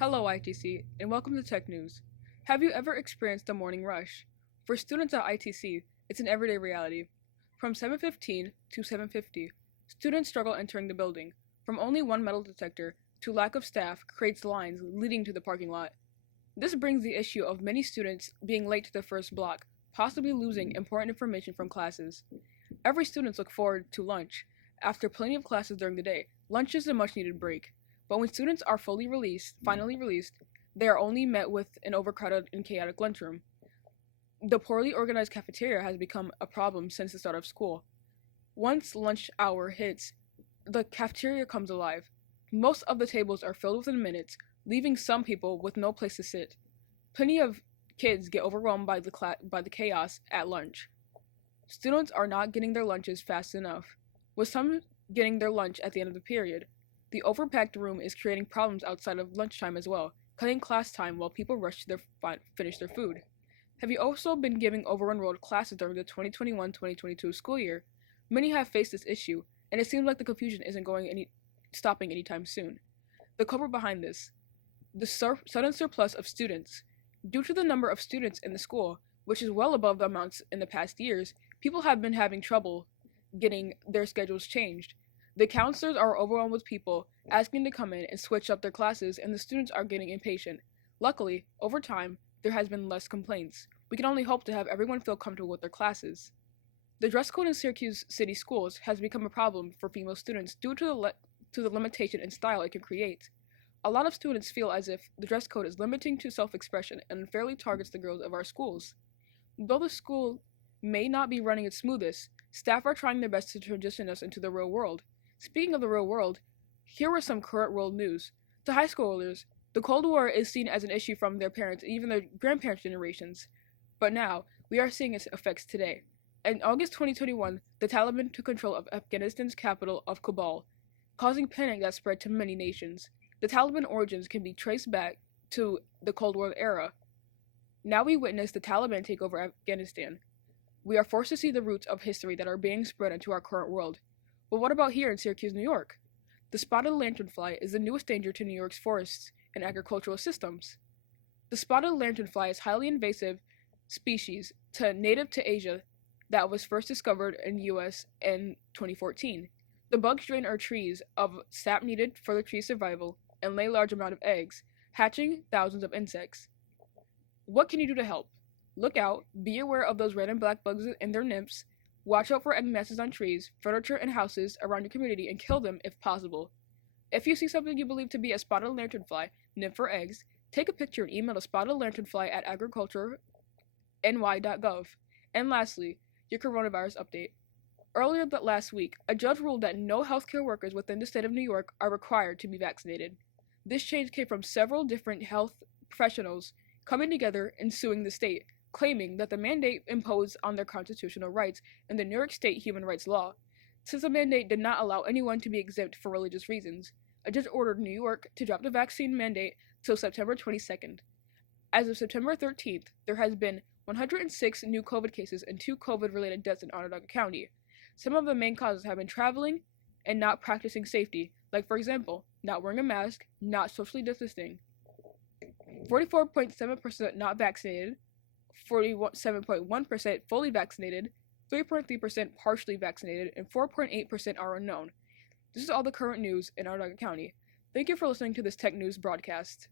Hello, ITC, and welcome to Tech News. Have you ever experienced a morning rush? For students at ITC, it's an everyday reality. From 7:15 to 7:50, students struggle entering the building. From only one metal detector to lack of staff creates lines leading to the parking lot. This brings the issue of many students being late to the first block, possibly losing important information from classes. Every student looks forward to lunch. After plenty of classes during the day, lunch is a much needed break. But when students are finally released, they are only met with an overcrowded and chaotic lunchroom. The poorly organized cafeteria has become a problem since the start of school. Once lunch hour hits, the cafeteria comes alive. Most of the tables are filled within minutes, leaving some people with no place to sit. Plenty of kids get overwhelmed by the chaos at lunch. Students are not getting their lunches fast enough, with some getting their lunch at the end of the period. The overpacked room is creating problems outside of lunchtime as well, cutting class time while people rush to finish their food. Have you also been giving over-enrolled classes during the 2021-2022 school year? Many have faced this issue, and it seems like the confusion isn't stopping anytime soon. The culprit behind this: the sudden surplus of students. Due to the number of students in the school, which is well above the amounts in the past years, people have been having trouble getting their schedules changed. The counselors are overwhelmed with people asking to come in and switch up their classes, and the students are getting impatient. Luckily, over time, there has been less complaints. We can only hope to have everyone feel comfortable with their classes. The dress code in Syracuse City schools has become a problem for female students due to the limitation in style it can create. A lot of students feel as if the dress code is limiting to self-expression and unfairly targets the girls of our schools. Though the school may not be running its smoothest, staff are trying their best to transition us into the real world. Speaking of the real world, here are some current world news. To high schoolers, the Cold War is seen as an issue from their parents and even their grandparents' generations. But now, we are seeing its effects today. In August 2021, the Taliban took control of Afghanistan's capital of Kabul, causing panic that spread to many nations. The Taliban origins can be traced back to the Cold War era. Now we witness the Taliban take over Afghanistan. We are forced to see the roots of history that are being spread into our current world. But what about here in Syracuse, New York? The spotted lanternfly is the newest danger to New York's forests and agricultural systems. The spotted lanternfly is a highly invasive species native to Asia that was first discovered in the US in 2014. The bugs drain our trees of sap needed for the tree's survival and lay large amount of eggs, hatching thousands of insects. What can you do to help? Look out, be aware of those red and black bugs and their nymphs. Watch out for egg masses on trees, furniture, and houses around your community and kill them if possible. If you see something you believe to be a spotted lanternfly, nymph or eggs, take a picture and email to spottedlanternfly@agricultureny.gov. And lastly, your coronavirus update. Earlier last week, a judge ruled that no healthcare workers within the state of New York are required to be vaccinated. This change came from several different health professionals coming together and suing the state, claiming that the mandate imposed on their constitutional rights in the New York State human rights law. Since the mandate did not allow anyone to be exempt for religious reasons, a judge ordered New York to drop the vaccine mandate till September 22nd. As of September 13th, there has been 106 new COVID cases and 2 COVID-related deaths in Onondaga County. Some of the main causes have been traveling and not practicing safety, like for example, not wearing a mask, not socially distancing. 44.7% not vaccinated, 47.1% fully vaccinated, 3.3% partially vaccinated, and 4.8% are unknown. This is all the current news in Onondaga County. Thank you for listening to this Tech News broadcast.